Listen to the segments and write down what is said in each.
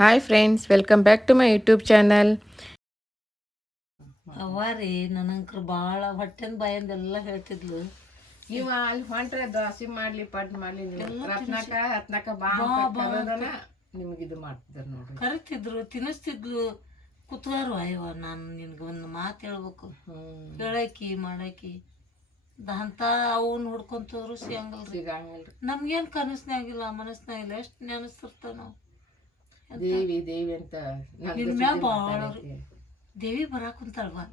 Hi friends, welcome back to my YouTube channel. ಅವ್ವ ರೀ ನನಂಕ್ರು ಭಾಳ ಹೊಟ್ಟೆಂದು ಬಾಯಂದೆಲ್ಲ ಹೇಳ್ತಿದ್ಲು. ಇವ ಅಲ್ಲಿ ಹೊಂಟ್ರೆ ದೋಸೆ ಮಾಡ್ಲಿ ಪಟ್ ಮಾಡ್ಲಿ ಹತ್ನಾಕ ನಿಮ್ಗೆ ಇದು ಮಾಡ್ತಿದ್ರು ನೋಡ್ರಿ. ಕರಿತಿದ್ರು, ತಿನ್ನಿಸ್ತಿದ್ಲು. ಕುತ್ಗಾರು ಅಯ್ಯವ ನಾನು ನಿನ್ಗೆ ಒಂದು ಮಾತು ಹೇಳ್ಬೇಕು, ಹೇಳಾಕಿ ಮಾಡಾಕಿ ಅಂತ ಅವನ್ನ ಹುಡ್ಕೊಂತವ್ರು ಸಿಗಂಗಲ್ರಿ. ನಮ್ಗೇನು ಕನಸ್ನಾಗಿಲ್ಲ ಮನಸ್ನಾಗಿಲ್ಲ, ಎಷ್ಟು ನೆನಸ್ತಿರ್ತಾವ ನಾವು. ದೇವಿ ದೇವಿ ಅಂತ ನಿನ್ ಮ್ಯಾಗ ಭಾಳ ದೇವಿ ಬರಾಕ್ ಕುಂತಾಳ್ವಾ,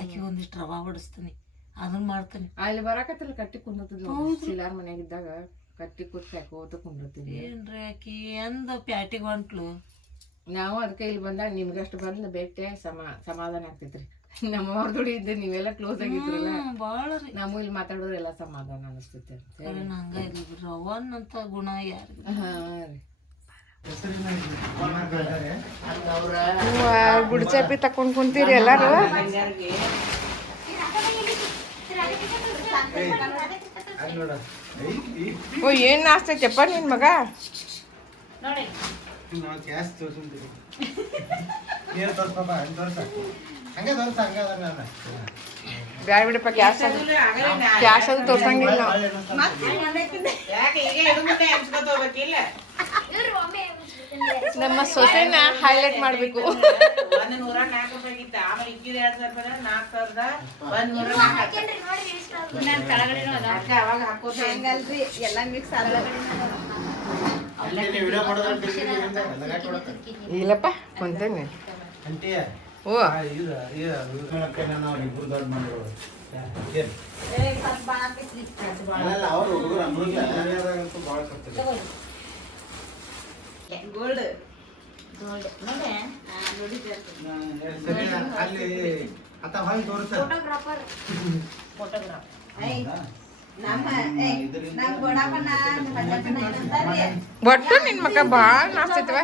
ಆಕಿ ಒಂದಿಷ್ಟು ರವಾ ಹೊಡಿಸ್ತೀನಿ, ಅದನ್ನ ಮಾಡ್ತೀನಿ. ಅಲ್ಲಿ ಬರಾಕತ್ತಲ್ಲ ಕಟ್ಟಿ ಕುಂದಿರ್ತಿದ್ಲು ಶಿಲಾರ್ ಮನ್ಯಾಗಿದ್ದಾಗ. ಕಟ್ಟಿ ಕೂತ್ ಕಾಯ್ಕೋತ ಕುಂದಿರ್ತಿದ್ವಿ. ಏನ್ರಿ ಆಕಿ ಎಂದ ಪ್ಯಾಟಿಗೆ ಹೊಂಟ್ಲು. ನಾವು ಅದಕ್ಕೆ ಇಲ್ಲಿ ಬಂದಾಗ ನಿಮ್ಗಷ್ಟು ಬಂದ್ ಬೇಟೆ ಸಮಾಧಾನ ಆಗ್ತೈತ್ರಿ. ನಮ್ಮವ್ರ ದುಡಿ ಇದ್ದೆ ನೀವೆಲ್ಲ ಕ್ಲೋಸ್ ಆಗಿದ್ರಲ್ಲ, ಭಾಳ ರೀ. ನಾವು ಇಲ್ಲಿ ಮಾತಾಡೋರು ಎಲ್ಲ ಸಮಾಧಾನ ಅನಿಸ್ತೈತೆ. ಹಂಗ ಇಲ್ಲ ಬಿಡ್ರಿ, ಅವನ್ನಂತ ಗುಣ ಯಾರಿಗ. ಹಾ ರೀ, ಗುಡಿ ಚಾಪಿ ತಕೊಂಡ್ ಕುಂತೀರಿ ಎಲ್ಲಾರು. ಓ, ಏನ್ ನಾಸ್ತೈತಪ್ಪ ನಿನ್ ಮಗ? ಬ್ಯಾಡ ಬಿಡಪ್ಪ, ಕ್ಯಾಶ್ ಅದು ತೋರ್ಸಂಗಿಲ್ಲ. ನಮ್ಮ ಸೊಸೆನ ಹೈಲೈಟ್ ಮಾಡ್ಬೇಕು. ಇಲ್ಲಪ್ಪ ಕುಂತೇನೆ. ಓ, ಗೋಲ್ಡ್ ಒಟ್ಟು ನಿನ್ ಮಗ ಬಾಳ ನಾಸ್ತೈತವ.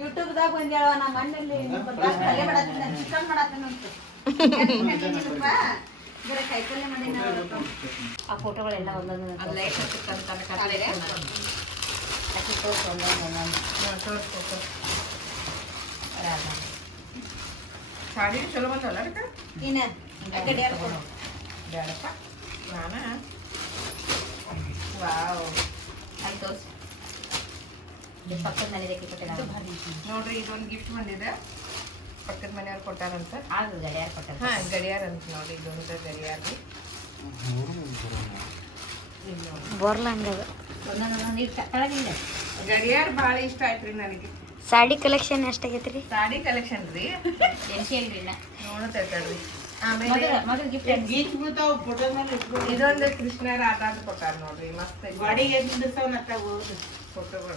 ಯೂಟ್ಯೂಬ್ದಾಗ ಬಂದ್ಯಾವ ನಮ್ಮ ಮಣ್ಣಲ್ಲಿ ಚಿಕನ್ ಮಾಡತ್ತೇನಂತ ಕೈಪಲ್ಲೆ ಮಾಡಿ ಆ ಫೋಟೋಗಳೆಲ್ಲ ಒಂದೊಂದು ಸಾಡಿ ಚಲೋ ಬಂದಲ್ಲ ಇನ್ನ ಬೇಡಪ್ಪ ನಾನ. ವಾವ್, ಅಲ್ಲಿ ತೋರಿಸಿ ಪಕ್ಕದ ಮನೆಗೆ ಕೊಟ್ಟೆ ನೋಡ್ರಿ, ಇದೊಂದು ಗಿಫ್ಟ್ ಬಂದಿದೆ. ಪಕ್ಕದ ಮನೆಯವ್ರು ಕೊಟ್ಟಾರಂತ. ಅದು ಗಡಿಯಾರ ಕೊಟ್ಟಾರ. ಹಾ, ಗಡಿಯಾರ ಅಂತ ನೋಡಿ. ಇದೊಂದು ಗಡಿಯಾರ ರೀ. ಗಡಿಯಾರ ಭಾಳ ಇಷ್ಟ ಆಯ್ತ್ರಿ ನನಗೆ. ಸಾಡಿ ಕಲೆಕ್ಷನ್ ಎಷ್ಟಾಗೈತ್ರಿ? ಸಾಡಿ ಕಲೆಕ್ಷನ್ ರೀ, ನೋಡತೈತಲ್ರಿ. ಆಮೇಲೆ ಇದೊಂದು ಕೃಷ್ಣ ರಾಧಾ ಅಂತ ಕೊಟ್ಟಾರ ನೋಡ್ರಿ, ಮಸ್ತ್ ಫೋಟೋಗಳು.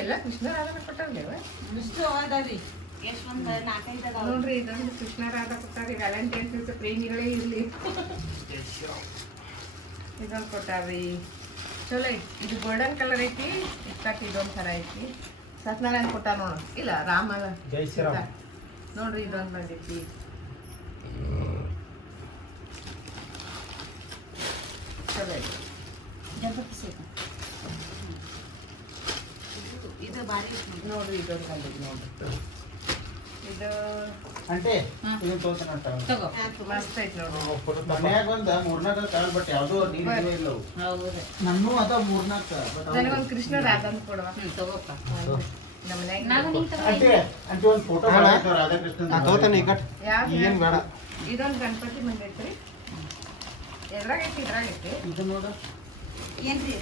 ಎಲ್ಲ ಕೃಷ್ಣ ರಾಧಾ ಕೊಟ್ಟಾರ್ಲೇವ ನೋಡ್ರಿ. ಇದೊಂದು ಕೃಷ್ಣ ರಾಧಾ ಕೊಟ್ಟಾರಿ. ವ್ಯಾಲೆಂಟೈನ್ಸ್ ದಿವಸ ಪ್ರೇಮಿಗಳೇ ಇರ್ಲಿ. ಇದೊಂದು ಕೊಟ್ಟಾರ್ರಿ, ಚಲೋ ಐತಿ. ಇದು ಗೋಲ್ಡನ್ ಕಲರ್ ಐತಿ. ಇಷ್ಟಕ್ಕೆ ಇದೊಂದು ಥರ ಐತಿ. ಸತ್ಯನಾರಾಯಣ ಕೊಟ್ಟಾರ ನೋಡು. ಇಲ್ಲ, ರಾಮ ನೋಡ್ರಿ. ಇದೊಂದು ಬಂದೈತಿ. ಚಲೋ ಐತಿ. ಇದು ಭಾರಿ ನೋಡ್ರಿ, ಇದೊಂದು ಬಂದೈತಿ ನೋಡ್ರಿ. ಇದು ಅಂಟೆ ಇದು ತೋರ್ಸನ ತಗೋ, ಮಸ್ತ್ ಐತಿ ನೋಡ್ರಿ. ಮನ್ಯಾಗ ಒಂದ 4-4 ಕಾಲ್ ಬಟ್ ಯಾವ್ದು ನೀರು ಇಲ್ಲವು. ಹೌದು ನನ್ನೂ ಅದ 4-4 ಬಟ್ ನನಗೊಂದು ಕೃಷ್ಣ ರಾಧಾ ಅಂತ ಕೊಡುವ. ತಗೋಪ್ಪ. ನಮ್ಮ ಮನ್ಯಾಗ ಅಂಟೆ ಅಂಟೆ ಒಂದು ಫೋಟೋ ಹಾಕ್ತಾರ ರಾಧಾಕೃಷ್ಣ ತೋತನ ಇಕಟ್ ಏನು ಬೇಡ. ಇದೊಂದು ಗಣಪತಿ ಬಂದೈತ್ರಿ. ಎದ್ರಾಗ ಐತಿ, ಇದ್ರಾಗ ಐತಿ. ಇದು ನೋಡು, ಏನ್ರಿ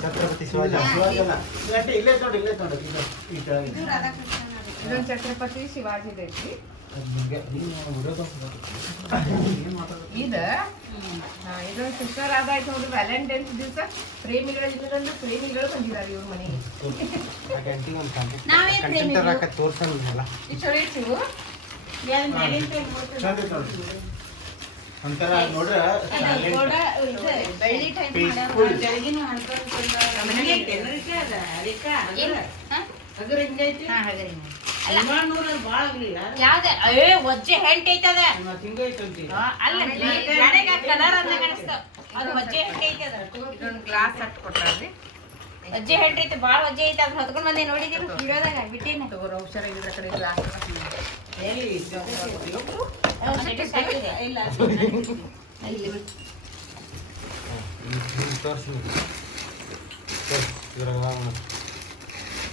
ಛತ್ರಪತಿ ಶಿವಾಜಿ. ಶಿವಾಜಿ ಅಲ್ಲ, ಅಂಟೆ ಇಲ್ಲೇ ನೋಡು, ಇಲ್ಲೇ ನೋಡು. ಇದು ಈ ಕೆಳಗೆ ಇದು ರಾಧಾಕೃಷ್ಣ ಇದೊಂದು ಛತ್ರಪತಿ ಶಿವಾಜಿ ಐತಿ. ಇದೊಂದು ಕೃಷ್ಣ ರಾಧಾ ಐತಿ ನೋಡ್ರಿ. ವ್ಯಾಲೆಂಟೈನ್ಸ್ ದಿವಸ ಪ್ರೇಮಿಗಳು ಪ್ರೇಮಿಗಳು ಬಂದಿದ್ದಾರೆ ಇವ್ರ ಮನೆಗೆ. ತೋರ್ಸಲ್ಲ ಇದು ಚಲೋ ಐತಿ. ಇವು ಒಂಥರ ನೋಡ್ರ ಬೆಳ್ಳಿ ಟೈಪ್ ಯಾವ್ದೇ ವಜ್ಜೆ ಹೆಂಟ್ ಐತದ ಅಲ್ಲ ಕಲರ್ ಅಂದ ಕಾಣಿಸ್ತಾವ. ಅದು ವಜ್ಜೆ ಹೆಂಟ್ ಐತದ. ಇದೊಂದು ಗ್ಲಾಸ್ ಹಾಕಿ ಕೊಟ್ಟಾರ್ರಿ. ಅಜ್ಜಿ ಹೆಂಡ್ರಿ ಐತೆ ಭಾಳ ಅಜ್ಜಿ ಐತೆ ಅದ್ ಹೊತ್ಕೊಂಡ್ ಬಂದೆ ನೋಡಿದಿರು ವಿಡಿಯೋದಾಗ ಬಿಟ್ಟೇನೆ ತಗೋರ ಹುಷಾರಾಗಿದ್ರ ಕಡೆ ಗ್ಲಾಸ್ ಇಲ್ಲ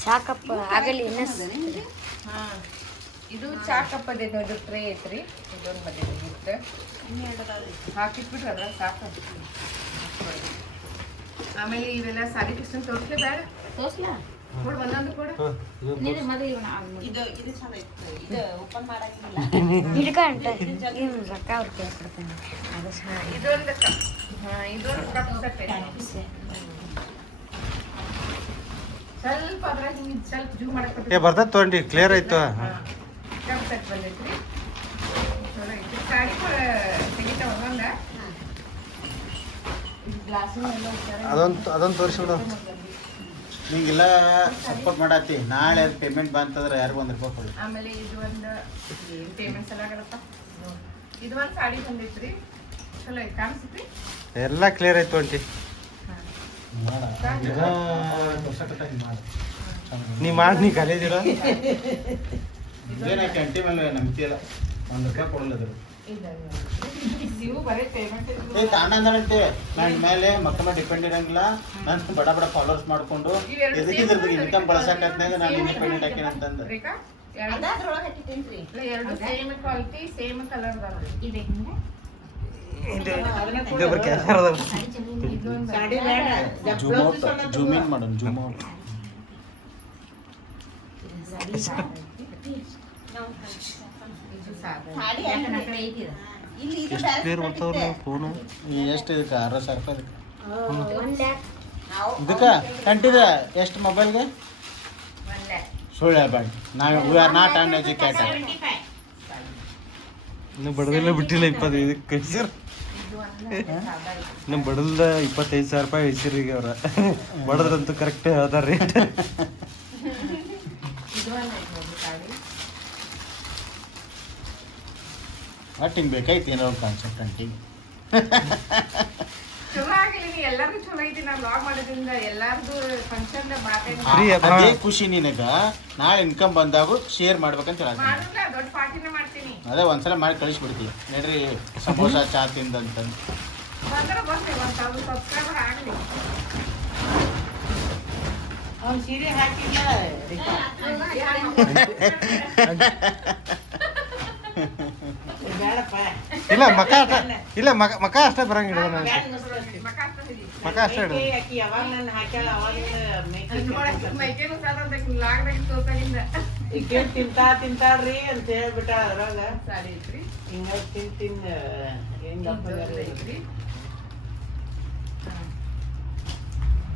ಸಾಕಪ್ಪ ಆಗಲಿ ಹಾ ಇದು ಚಾ ಕಪ್ ಅದೇ ಇದು ಟ್ರೇ ಐತ್ರಿ ಇದೊಂದು ಬಂದಿದೆ ಗಿಫ್ಟ್ ಹಾಕಿಟ್ಬಿಟ್ರಿ ಅದ್ರ ಸಾಕು ಆಮೇಲೆ ಇವೆಲ್ಲ ಸಾರಿ ಕಿಶನ್ ತೋರಿಸ್ಲೇ ಬೇಡ ತೋರ್ಸ್ಲಾ ಕೊಡು ಒಂದೊಂದು ಕೊಡು ಹಿಡ್ಕಂಟ ರೊಕ್ಕ ಅವ್ರು ಕೇಳ್ಕೊಡ್ತೇನೆ ಇದೊಂದು ಕಪ್ ಇದೊಂದು ಕಪ್ ಸೆಟ್ ಸ್ವಲ್ಪ ಅದ್ರಾಗ ಹಿಂಗೆ ಸ್ವಲ್ಪ ಜೂಮ್ ಮಾಡಕ್ಕೆ ಬರ್ತದ ತೊಗೊಂಡಿ ಕ್ಲಿಯರ್ ಆಯ್ತು ಕಪ್ ಸೆಟ್ ಬಂದೈತ್ರಿ ಚಲೋ ಐತಿ ಸಾಡಿ ಕೂಡ ತೆಗಿತಾವ ಒಂದೊಂದ ಗ್ಲಾಸು ಎಲ್ಲ ಅದೊಂದು ತೋರಿಸ್ಬಿಡು ನಿಂಗೆಲ್ಲ ಸಪೋರ್ಟ್ ಮಾಡತ್ತಿ ನಾಳೆ ಪೇಮೆಂಟ್ ಬಂತಂದ್ರೆ ಯಾರಿಗೂ ಒಂದು ರೂಪಾಯಿ ಕೊಡಿ. ಆಮೇಲೆ ಇದು ಒಂದು ಏನು ಪೇಮೆಂಟ್ಸ್ ಎಲ್ಲ ಆಗತ್ತಪ್ಪ ಇದು ಒಂದು ಸಾಡಿ ಬಂದೈತ್ರಿ ಚಲೋ ಐತಿ ಕಾಣಿಸ್ತೈತಿ ಎಲ್ಲ ಕ್ಲಿಯರ್ ಆಯ್ತು ಆಂಟಿ ನೀ ಮಾಡಿ ನೀ ಕಾಲೇಜಿರ ಇದೇನ ಕ್ಯಾಂಟಿ ಮೇಲೆ ನಂಬಿಕೆಲ್ಲ ಒಂದು ರೂಪಾಯಿ ಕೊಡಲ್ಲ ಅದ್ರ ಇವು ಬರೀ ಪೇಮೆಂಟ್ ತಾಂಡಂತೆ ನನ್ನ ಮೇಲೆ ಮಕ್ಕಳ ಡಿಪೆಂಡ್ ಇರಂಗಿಲ್ಲ ನಾನು ಬಡ ಬಡ ಫಾಲೋವರ್ಸ್ ಮಾಡ್ಕೊಂಡು ಎದಕ್ಕಿದ್ರದ್ದು ಇನ್ಕಮ್ ಬಳಸಕತ್ನಾಗ ನಾನು ಇಂಡಿಪೆಂಡೆಂಟ್ ಹಾಕೇನೆ ಅಂತಂದು ರೇಖಾ ಎರಡು ಸೇಮ್ ಕ್ವಾಲಿಟಿ ಸೇಮ್ ಕಲರ್ ಬರೋದು ಜೂಮ್ ಇನ್ ಮಾಡೋಣ ಜೂಮ್ ಔಟ್ ಫೋನು ಎಷ್ಟು ಇದಕ್ಕೆ 60,000 ರೂಪಾಯಿ ಇದಕ್ಕೆ ಕಂಟಿದ ಎಷ್ಟು ಮೊಬೈಲ್ಗೆ ಸುಳ್ಳು ಹೇಳ್ಬೇಡಿ ನಾವು we are not an educated ಇನ್ನು ಬಡದಿಲ್ಲ ಬಿಟ್ಟಿಲ್ಲ 25 ಕಳ್ಸಿರ್ ನಮ್ಮ ಬಡಲ್ದ 25,000 ರೂಪಾಯಿ ಇಳಿಸಿರಿ ಈಗ ಅವ್ರ ಬಡದ್ರಂತೂ ಕರೆಕ್ಟ್ ಹೇಳ್ತಾರ ರೇಟ್ ಅಟ್ಟಿಂಗ್ ಬೇಕಾಯ್ತು ಏನೋ ಒಂದು ಕಾನ್ಸೆಪ್ಟ್ ಅಂಟಿಂಗ್ ಚಲೋ ಆಗಿಲ್ಲ ನೀ ಎಲ್ಲಾರ್ದು ಚಲೋ ಐತಿ ನಾ ಬ್ಲಾಗ್ ಮಾಡೋದ್ರಿಂದ ಎಲ್ಲಾರ್ದು ಫಂಕ್ಷನ್ ಅದೇ ಖುಷಿ ನಿನಗ ನಾಳೆ ಇನ್ಕಮ್ ಬಂದಾಗ ಶೇರ್ ಮಾಡ್ಬೇಕಂತ ಹೇಳ ಮಾಡಿಲ್ಲ ದೊಡ್ಡ ಪಾರ್ಟಿನ ಮಾಡ್ತೀನಿ ಅದೇ ಒಂದ್ಸಲ ಮಾಡಿ ಕಳಿಸ್ಬಿಡ್ತೀವಿ ನಡ್ರಿ ಸಮೋಸ ಚಾ ತಿಂದಂತಂದು ಬಂದ್ರೆ ಬಂದೆ 1,000 ಸಬ್ಸ್ಕ್ರೈಬರ್ ಆಗಲಿ ಅವ್ನು ಸೀರೆ ಹಾಕಿಲ್ಲ ಬೇಡಪ್ಪ ಇಲ್ಲ ಮಕ ಇಲ್ಲ ಮಕ ಅಷ್ಟೇ ಬರಂಗಿಲ್ಲ ಮಕ ಅಷ್ಟೇ ಹಿಡಿದು ಆಕಿ ಯಾವಾಗ ನಾನು ಹಾಕ್ಯಾಳ ಅವಾಗ ಮೈಕೇನು ಸಾಧ್ಯ ಲಾಗ್ದಾಗ ತೋರ್ಸಾಗಿಂದ ಈಗ ತಿಂತಾಳ್ರಿ ಅಂತ ಹೇಳ್ಬಿಟ್ಟ ಅದ್ರಾಗ ಸಾರಿ ಐತ್ರಿ ಹಿಂಗ ತಿನ್ ಹೆಂಗ ಐತ್ರಿ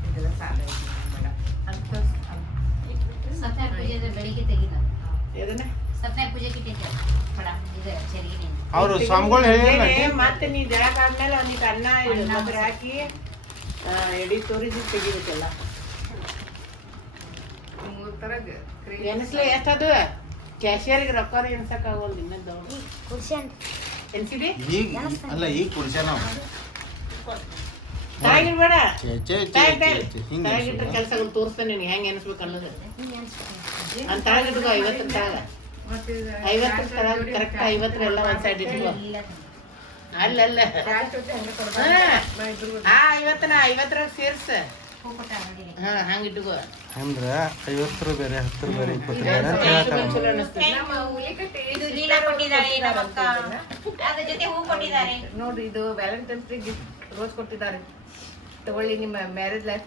ಇದೆಲ್ಲ ಸಾಧ್ಯ ಐತಿ ಸತ್ಯಾರ ಪೂಜೆ ಬೆಳಿಗ್ಗೆ ತೆಗಿದ ಎದನ್ನ ಸತ್ಯಾರ ಪೂಜೆ ಕಿಟ್ಟಿದ್ದೆ ಇದು ಚರಿಗೆ ಅವರು ಸ್ವಾಮಿಗಳು ಹೇಳಿಲ್ಲ ಮತ್ತೆ ನೀ ಜಳಕ ಆದ್ಮೇಲೆ ಒಂದಿಟ್ಟು ಅನ್ನ ಮೊಸರು ಹಾಕಿ ಎಡಿ ತೋರಿಸಿ ತೆಗಿಬೇಕಲ್ಲ ಮೂರು ಥರದ ಎನಿಸ್ಲ ಎಷ್ಟದು ಕ್ಯಾಶಿಯರ್ಗೆ ರೊಕ್ಕ ಎನ್ಸಕ್ಕಾಗಲ್ಲ ಇನ್ನೊಂದು ಕುರ್ಶನ್ ಎನ್ಸಿದಿ ಈಗ ಅಲ್ಲ ಈಗ ಕುಡಿಸ ನಾವು ತಾಗಿಡ್ಬೇಡ ಹಿಂಗೆ ತಾಗಿಟ್ಟ ಕೆಲಸಗಳು ತೋರಿಸ್ತಾನೆ ನೀನು ಹೆಂಗೆ ಎನಿಸ್ಬೇಕು ಅನ್ನೋದು ಅಂತ ತಾಗಿಟ್ಕೋ 50 ತಳಗ ಮತ್ತೆ 50 ತಳಗ ಕರೆಕ್ಟ್ 50 ಎಲ್ಲ ಒಂದ್ ಸೈಡ್ ಇಟ್ಕೋ ಅಲ್ಲ ಹಾ 50 ಸೇರ್ಸ ಹಾ ಹಂಗಿಟ್ಕೋ ಅಂದ್ರ 50 ಬೇರೆ 10 ಬೇರೆ 20 ಬೇರೆ ಅಂತ ಹೇಳ್ತಾರ ಚಲೋ ಅನಿಸ್ತದೆ ಇದು ನೀಲ ಕೊಟ್ಟಿದ್ದಾರೆ ನಮ್ಮಕ್ಕ ಅದ್ರ ಜೊತೆ ಹೂ ಕೊಟ್ಟಿದ್ದಾರೆ ನೋಡ್ರಿ ಇದು ವ್ಯಾಲೆಂಟೈನ್ಸ್ ಡೇ ಗಿಫ್ಟ್ ರೋಸ್ ಕೊಟ್ಟಿದ್ದಾರೆ ತಗೊಳ್ಳಿ ನಿಮ್ಮ ಮ್ಯಾರೇಜ್ ಲೈಫ್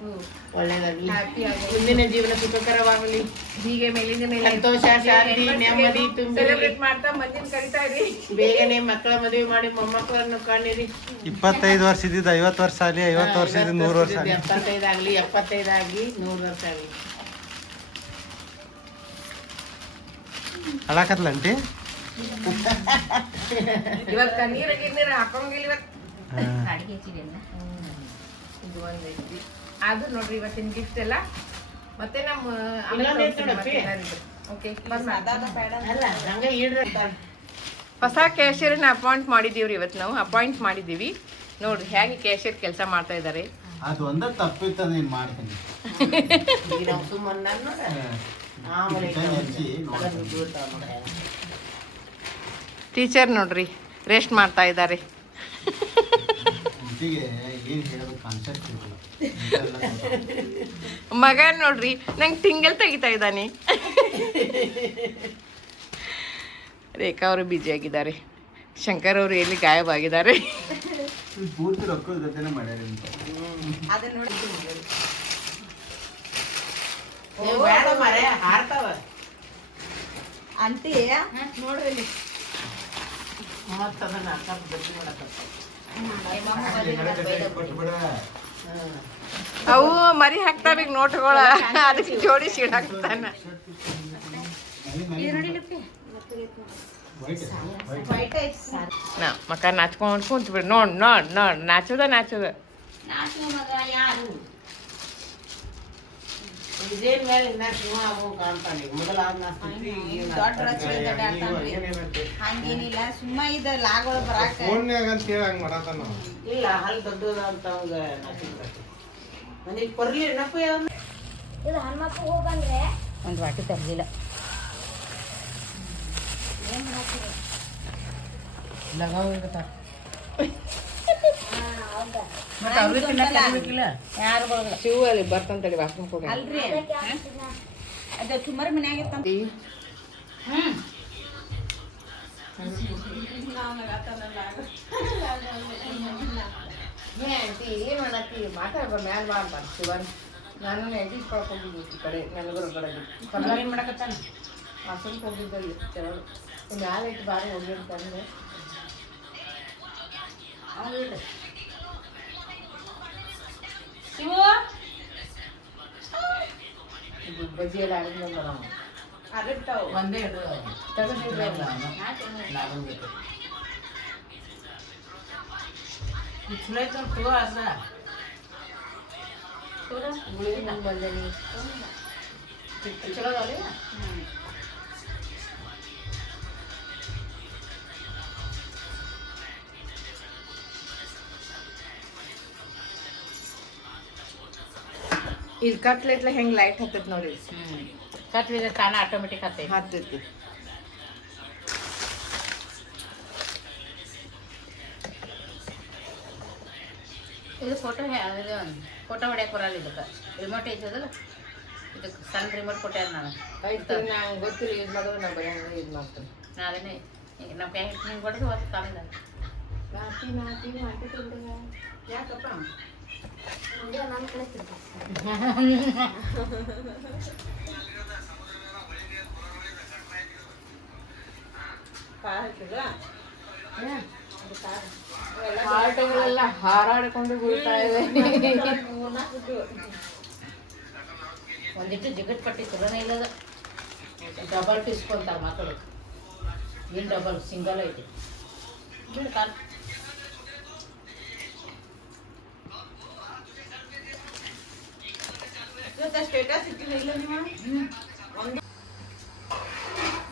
ಒಳ್ಳೇದಾಗ್ಲಿ ಹ್ಯಾಪಿ ಆಗಲಿ ಮುಂದಿನ ಜೀವನ ಸುಖಕರವಾಗಲಿ ಹೀಗೆ ಮೇಲಿಂದ ಮೇಲೆ ಸಂತೋಷ ಶಾಂತಿ ನೆಮ್ಮದಿ ತುಂಬಿ ಸೆಲೆಬ್ರೇಟ್ ಮಾಡ್ತಾ ಮಂದಿನ ಕರಿತಾ ಇರಿ ಬೇಗನೆ ಮಕ್ಕಳ ಮದುವೆ ಮಾಡಿ ಮೊಮ್ಮಕ್ಕಳನ್ನು ಕಾಣಿರಿ 25 ವರ್ಷ ಇದ್ದಿದ್ದು 50 ವರ್ಷ ಆಗಲಿ 50 ವರ್ಷ ಇದ್ದು 100 ವರ್ಷ ಆಗಲಿ 75 ಆಗ್ಲಿ 75 ಆಗ್ಲಿ 100 ವರ್ಷ ಆಗ್ಲಿ ಅಳಾಕತ್ಲ ಆಂಟಿ ಇವತ್ತು ನೀರ ಹಾಕೊಂಗಿಲ್ಲ ಇವತ್ತು ಅಡಿಗೆ ಹೆಚ್ಚಿದೆಲ್ಲ ಇದು ಒಂದು ಐತಿ ಅದು ನೋಡ್ರಿ ಇವತ್ತಿನ ಗಿಫ್ಟ್ ಎಲ್ಲ ಮತ್ತೆ ನಮ್ಮ ಓಕೆ ಅಲ್ಲ ಹಂಗ ಇಡ್ರಿ ಹೊಸ ಕ್ಯಾಶಿಯರ್ನ ಅಪಾಯಿಂಟ್ ಮಾಡಿದ್ದೀವ್ರಿ ಇವತ್ತು ನಾವು ಅಪಾಯಿಂಟ್ ಮಾಡಿದ್ದೀವಿ ನೋಡ್ರಿ ಹೇಗೆ ಕ್ಯಾಶಿಯರ್ ಕೆಲಸ ಮಾಡ್ತಾ ಇದ್ದಾರೆ ಅದು ಒಂದ ತಪ್ಪಿತ್ತ ನೀನ್ ಮಾಡ್ತೀನಿ ಈಗ ನಾವು ಸುಮ್ಮನೆ ಆಮೇಲೆ ಟೀಚರ್ ನೋಡ್ರಿ ರೆಸ್ಟ್ ಮಾಡ್ತಾ ಇದ್ದಾರೆ. ಮಗ ನೋಡ್ರಿ ನಂಗೆ ತಿಂಗಲ್ ತೆಗಿತಾ ಇದ್ದಾನೆ. ರೇಖಾ ಅವರು ಬಿಜಿ ಆಗಿದ್ದಾರೆ. ಶಂಕರ್ ಅವರು ಎಲ್ಲಿ ಗಾಯವಾಗಿದ್ದಾರೆ. ಪೂರ್ತಿ ರೊಕ್ಕದ ಜೊತೆನೆ ಮಾಡ್ಯಾರ ಅಂಟಿ ನೋಡ್ರಿ ಅವು ಮರಿ ಹಾಕ್ತಾವ ಈಗ ನೋಟ್ಗಳ, ಅದಕ್ಕೆ ಜೋಡಿಸಿ ಹಾಕ್ತಾನ. ಮಕ್ಕ ನಾಚ್ಕೊಂಡು ಕುಂತ ಬಿಡು. ನೋಡ್ ನೋಡ್ ನೋಡ್ ನಾಚುದ ನಾಚುದ. ಹಂಗೇನಿಲ್ಲ ಸುಮ್ಮ ಇದ ಲಾಗೋಳ ಬರಾಕ ಇಲ್ಲ ಹಲ್ ದೊಡ್ಡದ ಅಂತ ಕೊರ್ಲಿ ಒಂದು ವಾಟಿ ತರಲಿಲ್ಲ. ಯಾರು ಶಿವ ಅಲ್ಲಿ ಬರ್ತಂತೇಳಿ ವಾಶ್ರೂಮ್ ಹೋಗಿ ಅಲ್ರಿ ಅದು ಸುಮಾರು ಮನ್ಯಾಗ ಇರ್ತಂತ. ಏನು ಮಾಡತ್ತಿ ಮಾತಾಡ್ಬ ಮ್ಯಾಲ ಬಾ ಅಂತ ಶಿವನ್. ನಾನು ಎಡಿಟ್ ಕಳ್ಕೊಂಡಿದ್ದೆ ಈ ಕಡೆ ನನಗರ ಕಡೆ ಏನ್ ಮಾಡಕತ್ತಾನ ವಾಶ್ರೂಮ್ಗೆ ಹೋಗಿದ್ದಲ್ಲಿ ಕೆಲವು ಮ್ಯಾಲ ಇಟ್ಟು ಬಾರಿ ಹೋಗಿರ್ತಂದ್ರೆ ಬಜ್ಜಿ ಎಲ್ಲ ಆಡಿದ್ಮೇಲೆ ಅರಿರ್ತಾವ ಒಂದೇ ಬಂದೇನಿ ಚಲೋ ಅದಾವ್ರಿ. ಇದು ಕಟ್ಲೆಟ್ಲ ಹೆಂಗೆ ಲೈಟ್ ಹತ್ತೈತಿ ನೋಡಿ. ಕಟ್ಲಿದ್ರೆ ಕಾನ ಆಟೋಮೆಟಿಕ್ ಹತ್ತೈತಿ. ಇದು ಫೋಟೋ ಫೋಟೋ ಹೊಡ್ಯಾಕೆ ಬರಲ್ಲ. ಇದಕ್ಕೆ ರಿಮೋಟ್ ಐತದಲ್ಲ, ಇದಕ್ಕೆ ಸಣ್ಣ ರಿಮೋಟ್ ಕೊಟ್ಟಾರ ನಾನು. ಆಯ್ತು ನಂಗೆ ಗೊತ್ತಿಲ್ಲ ಯೂಸ್ ಮಾಡೋದು. ನಾನು ಬರೀ ಯೂಸ್ ಮಾಡ್ತೀನಿ. ನಾ ಅದನ್ನೇ ನಮ್ಮ ಕೈ ಹಿಟ್ಟು ಹಿಂಗೆ ಹೊಡೆದು ಹೊತ್ತು ತಾಮಿದ ನಾಟಿ ನಾಟಿ ಮಾಡ್ತಿದ್ದ ಯಾಕಪ್ಪ ಪಾರ್ಟಿಗಳೆಲ್ಲ ಹಾರಾಡಿಕೊಂಡು ಬೀಳ್ತಾ ಇದೆ. ಒಂದಿಟ್ಟು ಜಿಗಟ್ ಪಟ್ಟಿ ತುರನೇ ಇಲ್ಲದ. ಡಬಲ್ ಟಿಸ್ಕೊಂತಾರೆ ಮಕ್ಕಳು. ಏನು ಡಬಲ್ ಸಿಂಗಲ್ ಐತಿ ಕಾಲು.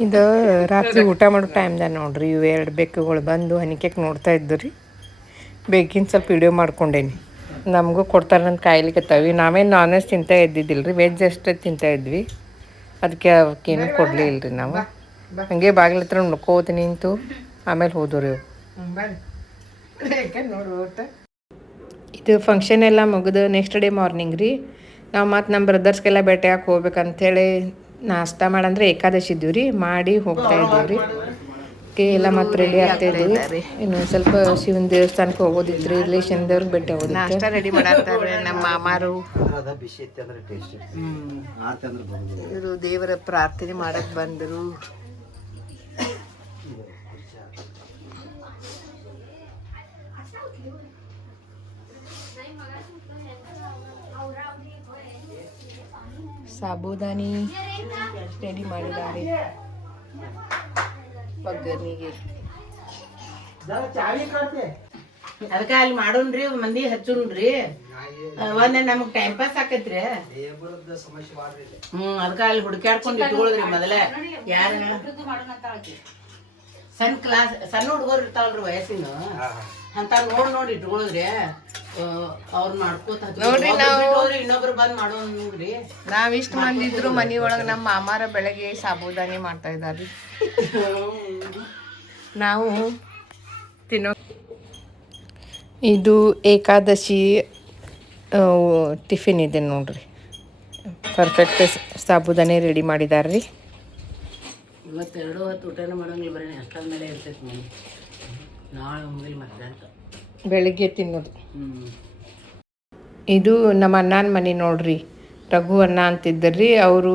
ಇದು ರಾತ್ರಿ ಊಟ ಮಾಡೋ ಟೈಮ್ದಾಗ ನೋಡ್ರಿ ಇವು 2 ಬೆಕ್ಕುಗಳು ಬಂದು ಹನಿಕೆಕ್ ನೋಡ್ತಾ ಇದ್ದು ರೀ. ಬೇಕಿನ ಸ್ವಲ್ಪ ವಿಡಿಯೋ ಮಾಡ್ಕೊಂಡೇನಿ. ನಮಗೂ ಕೊಡ್ತಾರಂತ ಕಾಯ್ಲಿಕ್ಕತ್ತವಿ. ನಾವೇನು ನಾನ್ ವೆಜ್ ತಿಂತಾ ಇದ್ದಿದ್ದಿಲ್ಲ ರೀ, ವೆಜ್ ಅಷ್ಟೇ ತಿಂತಾ ಇದ್ವಿ. ಅದಕ್ಕೆ ಅವಕ್ಕೇನು ಕೊಡಲೇ ಇಲ್ಲ ರೀ ನಾವು. ಹಂಗೆ ಬಾಗಿಲ ಹತ್ರ ನೋಡ್ಕೋತ ನಿಂತು ಆಮೇಲೆ ಹೋದ್ವು ರೀ. ಇದು ಫಂಕ್ಷನ್ ಎಲ್ಲ ಮುಗಿದು ನೆಕ್ಸ್ಟ್ ಡೇ ಮಾರ್ನಿಂಗ್ ರೀ ನಾವು ಮತ್ತು ನಮ್ಮ ಬ್ರದರ್ಸ್ಗೆಲ್ಲ ಭೇಟಿಯಾಗಿ ಹೋಗ್ಬೇಕಂತೇಳಿ ನಾಷ್ಟ ಮಾಡಂದ್ರೆ ಏಕಾದಶಿ ಇದ್ದೀವಿ ರೀ, ಮಾಡಿ ಹೋಗ್ತಾ ಇದ್ದೀವಿ ರೀ. ಎಲ್ಲ ಮತ್ತೆ ರೆಡಿ ಆಗ್ತಾ ಇದ್ದೀವಿ. ಇನ್ನು ಸ್ವಲ್ಪ ಶಿವನ ದೇವಸ್ಥಾನಕ್ಕೆ ಹೋಗೋದಿತ್ತು ರೀ, ರಿಲೇಷನ್ದವ್ರಿಗೆ ಭೇಟಿ ಹೋಗೋದಿತ್ತು. ನಾಷ್ಟ ರೆಡಿ ಮಾಡತ್ತಾರೆ ನಮ್ಮ ಮಾಮಾರು. ಇವರು ದೇವರ ಪ್ರಾರ್ಥನೆ ಮಾಡಕ್ ಬಂದರು. ಸಾಬುದಾನಿ ರೆಡಿ ಮಾಡಿದ್ದಾರೆ ಒಗ್ಗರ್ನಿಗೆ. ಅದಕ್ಕೆ ಅಲ್ಲಿ ಮಾಡೋಣ್ರಿ, ಮಂದಿ ಹಚ್ಚೋಣ್ರಿ. ಒಂದೇ ನಮಗ್ ಟೈಮ್ ಪಾಸ್ ಆಕೈತ್ರಿ. ಅದಕ್ಕೆ ಅಲ್ಲಿ ಹುಡುಕ್ಯಾಡ್ಕೊಂಡು ಇಟ್ಕೊಳ್ರಿ ಮೊದಲೇ. ಯಾರ ಸಣ್ಣ ಹುಡುಗರು ಇರ್ತಾವಲ್ರಿ ವಯಸ್ಸಿನ ಅಂತ ನೋಡಿ ಇಟ್ಕೊಳದ್ರಿ. ಅವ್ರು ಮಾಡ್ಕೋತ ನೋಡ್ರಿ ನಾವು ಇನ್ನೊಬ್ರು ಬಂದ್ ಮಾಡೋಣ ನೋಡ್ರಿ. ನಾವ್ ಇಷ್ಟ ಮಂದಿ ಇದ್ರು ಮನಿ ಒಳಗ ನಮ್ಮ ಮಾಮಾರ ಬೆಳಗ್ಗೆ ಸಾಬೂದಾನಿ ಮಾಡ್ತಾ ಇದ್ದಾರ್ರಿ. ನಾವು ತಿನ್ನೋ ಇದು ಏಕಾದಶಿ ಟಿಫಿನ್ ಇದೆ ನೋಡ್ರಿ. ಪರ್ಫೆಕ್ಟ್ ಸಾಬೂದಾನಿ ರೆಡಿ ಮಾಡಿದಾರ್ರಿ. ಇವತ್ತು 2 ಹೊತ್ತು ಊಟನೇ ಮಾಡಂಗಿಲ್ಲ, ಬರೀ ಅಷ್ಟರ ಮೇಲೆ ಇರ್ತೈತಿ ಮನೆ. ನಾಳೆ ಮುಗಿಲ್ ಮತ್ತೆ ಅಂತ ಬೆಳಿಗ್ಗೆ ತಿನ್ನೋದು. ಇದು ನಮ್ಮ ಅಣ್ಣನ ಮನೆ ನೋಡ್ರಿ. ರಘು ಅಣ್ಣ ಅಂತಿದ್ದರ್ರಿ. ಅವರು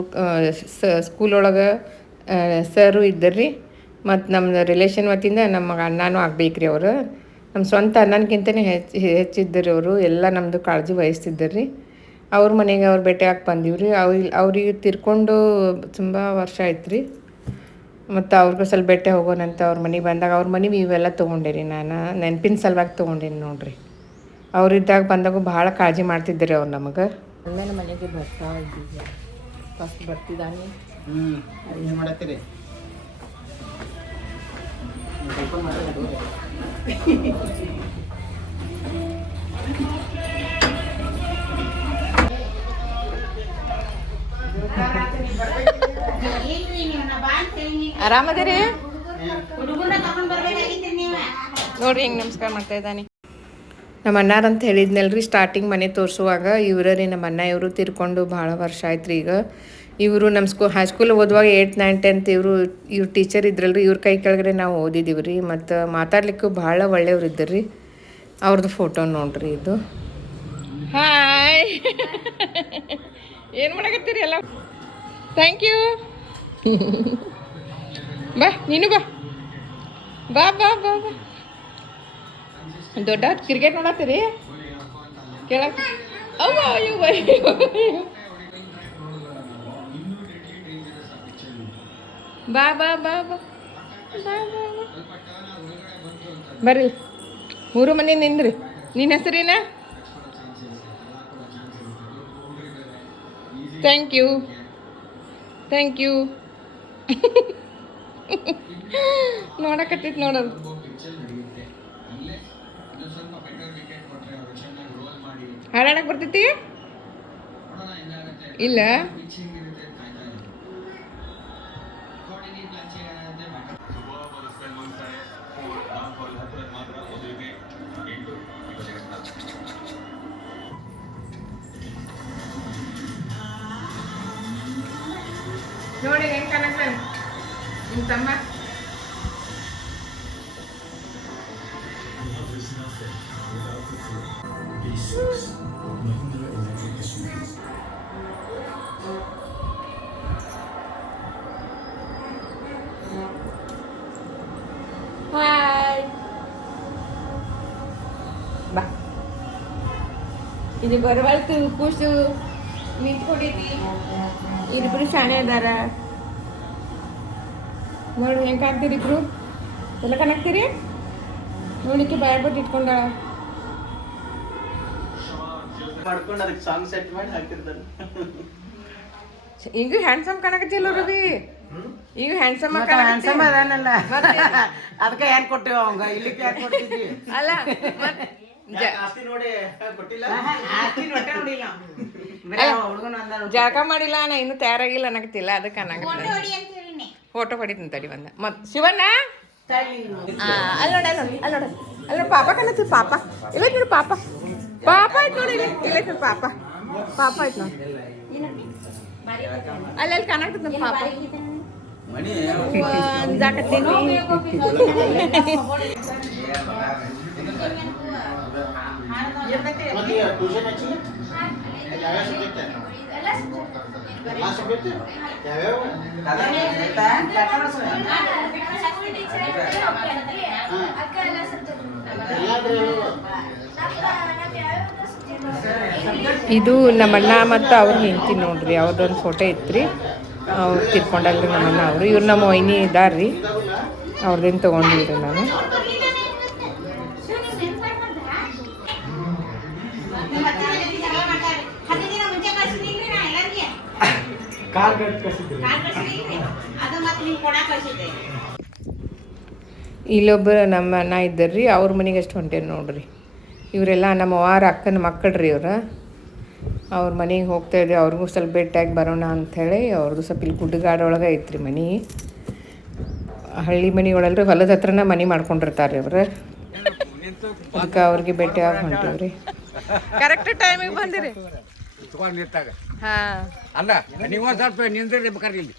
ಸ್ಕೂಲ್ ಒಳಗೆ ಸರು ಇದ್ದರ್ರಿ. ಮತ್ತು ನಮ್ಮ ರಿಲೇಷನ್ ವತಿಯಿಂದ ನಮ್ಮ ಅಣ್ಣನೂ ಆಗ್ಬೇಕ್ರಿ. ಅವರು ನಮ್ಮ ಸ್ವಂತ ಅಣ್ಣನಕ್ಕಿಂತನೇ ಹೆಚ್ಚಿದ್ದರಿ. ಅವರು ಎಲ್ಲ ನಮ್ಮದು ಕಾಳಜಿ ವಹಿಸ್ತಿದ್ದರ್ರಿ. ಅವ್ರ ಮನೆಗೆ ಅವ್ರು ಭೇಟಿಯಾಗಿ ಬಂದೀವ್ರಿ. ಅವ್ರಿಗೆ ತಿರ್ಕೊಂಡು ತುಂಬ ವರ್ಷ ಆಯ್ತು ರೀ. ಮತ್ತು ಅವ್ರಿಗೂ ಸ್ವಲ್ಪ ಭೇಟಿ ಹೋಗೋಣಂತ ಅವ್ರ ಮನೆಗೆ ಬಂದಾಗ ಅವ್ರ ಮನೆಗೆ ಇವೆಲ್ಲ ತೊಗೊಂಡೇರಿ. ನಾನು ನೆನಪಿನ ಸಲುವಾಗಿ ತೊಗೊಂಡೇನಿ ನೋಡ್ರಿ. ಅವ್ರಿದ್ದಾಗ ಬಂದಾಗ ಭಾಳ ಕಾಳಜಿ ಮಾಡ್ತಿದ್ರಿ ಅವ್ರು ನಮಗೆ. ಅಣ್ಣನ ಮನೆಗೆ ಬರ್ತಾ ಇದ್ದೀವಿ. ಫಸ್ಟ್ ಬರ್ತಿದ್ದಾನೆ. ಏನು ಮಾಡತ್ತೀರಿ? ಆರಾಮದಿರಿ ನೋಡ್ರಿ, ಹಿಂಗೆ ನಮಸ್ಕಾರ ಮಾಡ್ತಾ ಇದ್ದಾನೆ. ನಮ್ಮ ಅಣ್ಣಾರ ಅಂತ ಹೇಳಿದ್ನಲ್ರಿ ಸ್ಟಾರ್ಟಿಂಗ್ ಮನೆ ತೋರಿಸುವಾಗ. ಇವ್ರಿ ನಮ್ಮ ಅಣ್ಣ. ಇವರು ತಿರ್ಕೊಂಡು ಭಾಳ ವರ್ಷ ಆಯ್ತು ರೀ. ಈಗ ಇವರು ನಮ್ಮ ಹೈಸ್ಕೂಲ್ ಓದುವಾಗ 8th 9th 10th ಇವ್ರು ಟೀಚರ್ ಇದ್ರಲ್ರಿ. ಇವ್ರ ಕೈ ಕೆಳಗಡೆ ನಾವು ಓದಿದ್ದೀವಿ ರೀ. ಮತ್ತು ಮಾತಾಡ್ಲಿಕ್ಕೂ ಭಾಳ ಒಳ್ಳೆಯವ್ರು ಇದ್ದರ್ರಿ. ಅವ್ರದ್ದು ಫೋಟೋ ನೋಡ್ರಿ ಇದು. ಹಾಯ್, ಏನು ಮಾಡಕತ್ತೀರಿ ಎಲ್ಲ? Thank you. ಬಾ, ನೀನು ಬಾ ಬಾ ಬಾ ಬಾ ಬಾ. ದೊಡ್ಡ ಕ್ರಿಕೆಟ್ ನೋಡತ್ತೀರಿ ಕೇಳಕ್? ಅವ್ವ ಅಯ್ಯೋ ಬಾ ಬಾ ಬಾ ಬಾ ಬಾ ಬಾ ಬರ್ರಿ. 3 ಮಂದಿ ನಿಂದ್ರಿ. ನಿನ್ನ ಹೆಸರೇನ? Thank you thank you. ನೋಡಕತ್ತೈತಿ ನೋಡೋದು. ಹಾಡಾಡಕ್ ಬರ್ತೈತಿ ಇಲ್ಲ? ನೋಡಿ ಹೆಂಗ್ ಕನಕ ನಿಮ್ಮ ತಮ್ಮ. ಹಾಯ್ ಬಾ. ಇದು ಬರವಲ್ತು ಕೂಸು ನಿಂತ್ಕೊಂಡಿದ್ದಿ. ಇರಿಬ್ರು ಶಾಣೆ ಅದಾರ ನೋಡಿ. ಹೆಂಗೆ ಕಾಣ್ತೀರಿ ಇಬ್ರು? ಎಲ್ಲ ಕಾಣಾಕ್ತೀರಿ ನೋಡಿಕ್ಕೆ ಬಾಯ್ ಬಿಟ್ಟು ಇಟ್ಕೊಂಡ ಮಾಡ್ಕೊಂಡು ಅದಕ್ಕೆ ಸಾಂಗ್ ಸೆಟ್ ಮಾಡಿ ಹಾಕಿರ್ತಾರೆ. ಈಗ ಹ್ಯಾಂಡ್ಸಮ್ ಕಾಣಕತ್ತಿಲ್ಲ ರವಿ. ಈಗ ಹ್ಯಾಂಡ್ಸಮ್ ಹ್ಯಾಂಡ್ಸಮ್ ಅದಾನಲ್ಲ, ಅದಕ್ಕೆ ಏನ್ ಕೊಟ್ಟಿವ ಅವಂಗ. ಇಲ್ಲಿಕ್ಕೆ ಯಾಕೆ ಕೊಟ್ಟಿದ್ವಿ? ಅಲ್ಲ ಆಸ್ತಿ ನೋಡಿ ಕೊಟ್ಟಿಲ್ಲ. ಆಸ್ತಿ ಹೊಟ್ಟೆ ನೋಡಿಲ್ಲ, ಹುಡುಗನ ಅಂದ. ಜಳಕ ಮಾಡಿಲ್ಲ, ನಾ ಇನ್ನೂ ತಯಾರಾಗಿಲ್ಲ ಅನ್ನಕತ್ತಿಲ್ಲ. ಅದಕ್ಕೆ ಅನ್ನಕತ್ತ ಫೋಟೋ ಹೊಡಿತೀನಿ ತಡಿ ಬಂದ. ಮತ್ತು ಶಿವಣ್ಣ ಅಲ್ಲಿ ನೋಡಿ ಅಲ್ಲಿ ನೋಡಿ ಅಲ್ಲಿ ನೋಡಿ ಪಾಪ ಕಾಣತ್ತಿ. ಪಾಪ ಇಲ್ಲ ನೋಡಿ, ಪಾಪ ಪಾಪ ಆಯ್ತು ನೋಡಿ. ಇಲ್ಲ ನೋಡಿ ಪಾಪ ಪಾಪ ಆಯ್ತು ನೋಡಿ. ಅಲ್ಲಿ ಕಾಣಕತ್ತ ನಮ್ಮ ಪಾಪ. ಅಂಜಾಕತ್ತೀನಿ. ಟ್ಯೂಷನ್ ಹಚ್ಚಿ ಯಾವ ಸಬ್ಜೆಕ್ಟ್? ಎಲ್ಲ ಸಬ್ಜೆಕ್ಟ್ ಯಾವ್ಯಾವ? ಇದು ನಮ್ಮಣ್ಣ ಮತ್ತು ಅವ್ರು ನಿಂತೀನಿ ನೋಡ್ರಿ. ಅವ್ರದ್ದೊಂದು ಫೋಟೋ ಇತ್ತು ರೀ. ಅವ್ರು ತಿರ್ಕೊಂಡಲ್ರಿ ನಮ್ಮಣ್ಣ ಅವರು. ಇವ್ರು ನಮ್ಮ ವೈನಿ ಇದ್ದಾರ್ರಿ. ಅವ್ರದ್ದೇನು ತೊಗೊಂಡಿವ್ರಿ ನಾನು. ಇಲ್ಲೊಬ್ಬರು ನಮ್ಮ ಅಣ್ಣ ಇದ್ದಾರ್ರಿ. ಅವ್ರ ಮನೆಗೆ ಅಷ್ಟು ಹೊಂಟೇನು ನೋಡ್ರಿ. ಇವರೆಲ್ಲ ನಮ್ಮ ಅವ್ವಾರ ಅಕ್ಕನ ಮಕ್ಕಳ್ರಿ ಇವ್ರು. ಅವ್ರ ಮನೆಗೆ ಹೋಗ್ತಾಯಿದ್ವಿ, ಅವ್ರಿಗೂ ಸ್ವಲ್ಪ ಭೇಟಿಯಾಗಿ ಬರೋಣ ಅಂಥೇಳಿ. ಅವ್ರದ್ದು ಸ್ವಲ್ಪ ಇಲ್ಲಿ ಗುಡ್ಡಗಾಡೊಳಗೆ ಐತ್ರಿ ಮನೆ. ಹಳ್ಳಿ ಮನೆ ಒಳಗೆ ಹೊಲದ ಹತ್ರನ ಮನೆ ಮಾಡ್ಕೊಂಡಿರ್ತಾರೆ ಇವ್ರು. ಅದಕ್ಕೆ ಅವ್ರಿಗೆ ಭೇಟಿಯಾಗಿ ಹೊಂಟೀವ್ರಿ. ಕರೆಕ್ಟ್ ಟೈಮಿಗೆ ಬಂದಿರಿ. ಅಲ್ಲ ನೀವು ಒಂದು ಸ್ವಲ್ಪ ನಿಂದ್ರಿ ಬೇಕಾದ್ರೆ ಇಲ್ಲಿ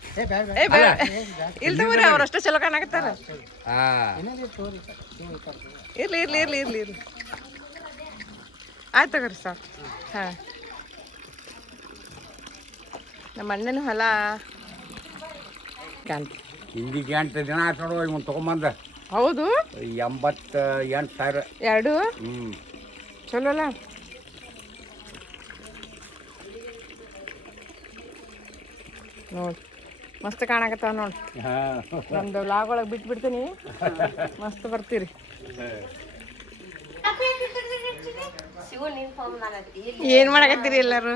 ಇಲ್ದವ್ರಿ ಅವ್ರಷ್ಟು ಚಲೋ ಕಾಣಕತ್ತಾರ. ಇರ್ಲಿ ಇರ್ಲಿ ಇರ್ಲಿ ಇರ್ಲಿ ಇರ್ಲಿ ಆಯ್ತು ತಗೋರಿ ಸರ್. ಹಾಂ ನಮ್ಮ ಅಣ್ಣನ ಹೊಲ ಹಿಂದಿ 8 ದಿನ ಆಯ್ತು ನೋಡುವ ಇವ್ನು ತೊಗೊಂಬಂದ. ಹೌದು 88,000. ಎರಡು ಚಲೋ ಅಲ್ಲ. ನೋಡಿ ಮಸ್ತ್ ಕಾಣಕತ್ತಾವ ನೋಡಿ. ನಮ್ದು ವ್ಲಾಗ್ ಒಳಗೆ ಬಿಟ್ಬಿಡ್ತೀನಿ, ಮಸ್ತ್ ಬರ್ತೀರಿ. ಏನ್ ಮಾಡಕತ್ತೀರಿ ಎಲ್ಲರೂ?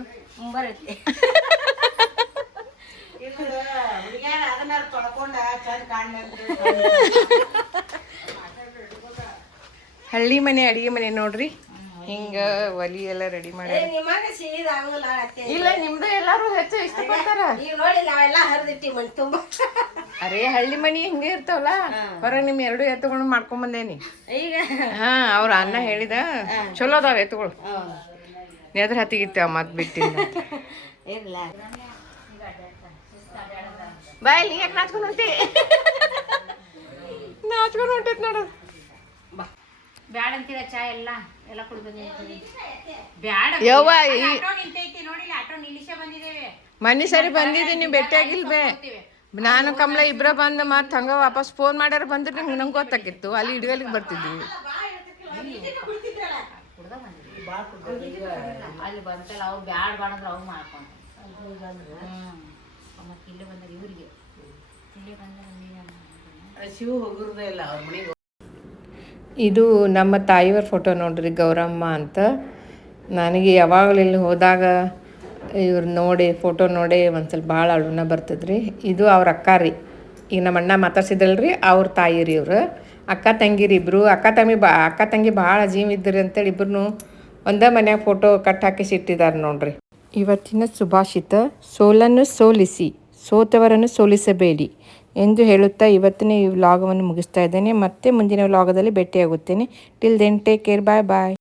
ಹಳ್ಳಿ ಮನೆ ಅಡಿಗೆ ಮನೆ ನೋಡ್ರಿ. ಹಿಂಗ ಒಲಿ ಎಲ್ಲ ರೆಡಿ ಮಾಡಿ. ಇಲ್ಲ ನಿಮ್ದು ಎಲ್ಲಾರು ಹೆಚ್ಚು ಇಷ್ಟಪಡ್ತಾರ. ಅರೇ ಹಳ್ಳಿ ಮನಿ ಹಿಂಗೆ ಇರ್ತಾವಲ್ಲ, ಹೊರಗೆ ನಿಮ್ 2 ಎತ್ತುಗಳು ಮಾಡ್ಕೊಂಡ್ ಬಂದೇನಿ. ಹಾ ಅವ್ರ ಅನ್ನ ಹೇಳಿದ ಚಲೋ ಅದಾವ ಎತ್ತುಗಳು. ನೆದ್ರ ಹತ್ತಿಗಿತ್ತ ಮತ್ ಬಿಟ್ಟಿಲ್ಲ. ಬಾಯ್ ನೀ ಯಾಕೆ ನಾಚ್ಕೊಂಡು ಹೊಂಟಿ? ನಾಚ್ಕೊಂಡು ಹೊಂಟೈತ್ ನೋಡು. ಬ್ಯಾಡ ಅಂತೀರ ಚಾ ಎಲ್ಲ ಕುಡಿದು ಬ್ಯಾಡ ಯವ್ವ ನಿಂತೈತಿ ನೋಡಿಲ್ಲ, ಆಟೋ ನಿಲ್ಲಿಸೇ ಬಂದಿದ್ದೇವೆ. ಮನಿ ಸರಿ ಬಂದಿದ್ದೀನಿ, ಭೇಟಿಯಾಗಿಲ್ ಬೇ. ನಾನು ಕಮಲ ಇಬ್ರ ಬಂದು ಮತ್ತೆ ಹಂಗ ವಾಪಸ್ ಫೋನ್ ಮಾಡ್ಯಾರ ಬಂದ್ರೆ ನಂಗೆ ಗೊತ್ತಾಗಿತ್ತು. ಅಲ್ಲಿ ಇಡಗಲಿಗೆ ಬರ್ತಿದ್ವಿ. ಅಲ್ಲಿ ಬಂತಲ್ಲ ಅವ್ರು ಬ್ಯಾಡ ಬಾಡಂದ್ರೆ ಅವ್ರು ಮಾಡ್ಕೊಂಡು ಮತ್ತೆ ಇಲ್ಲೇ ಬಂದಾಗ ಇವ್ರಿಗೆ ಇಲ್ಲೇ ಬಂದಾಗ ಶಿವ ಹೋಗಿರೋದೇ ಇಲ್ಲ ಅವ್ರ ಮನೆಗೆ. ಇದು ನಮ್ಮ ತಾಯಿಯವ್ರ ಫೋಟೋ ನೋಡ್ರಿ, ಗೌರಮ್ಮ ಅಂತ. ನನಗೆ ಯಾವಾಗಲೂ ಇಲ್ಲಿ ಹೋದಾಗ ಇವ್ರು ನೋಡಿ ಫೋಟೋ ನೋಡಿ ಒಂದು ಸ್ವಲ್ಪ ಭಾಳ ಅಳುನ ಬರ್ತದ್ರಿ. ಇದು ಅವ್ರ ಅಕ್ಕ ರೀ, ಈಗ ನಮ್ಮ ಅಣ್ಣ ಮಾತಾಡ್ಸಿದಲ್ರಿ ಅವ್ರ ತಾಯಿ ರೀ ಇವ್ರು. ಅಕ್ಕ ತಂಗಿರಿ ಇಬ್ಬರು. ಅಕ್ಕ ತಂಗಿ ಭಾಳ ಜೀವ ಇದ್ರಿ ಅಂತೇಳಿ ಇಬ್ಬರು ಒಂದೇ ಮನ್ಯಾಗ ಫೋಟೋ ಕಟ್ ಹಾಕಿಸಿ ಇಟ್ಟಿದ್ದಾರೆ ನೋಡ್ರಿ. ಇವತ್ತಿನ ಸುಭಾಷಿತ: ಸೋಲನ್ನು ಸೋಲಿಸಿ, ಸೋತವರನ್ನು ಸೋಲಿಸಬೇಡಿ ಎಂದು ಹೇಳುತ್ತಾ ಇವತ್ತಿನ ಈ ವ್ಲಾಗವನ್ನು ಮುಗಿಸ್ತಾ ಇದ್ದೇನೆ. ಮತ್ತೆ ಮುಂದಿನ ವ್ಲಾಗದಲ್ಲಿ ಭೇಟಿಯಾಗುತ್ತೇನೆ. ಟಿಲ್ ದೆನ್ ಟೇಕ್ ಕೇರ್, ಬಾಯ್ ಬಾಯ್.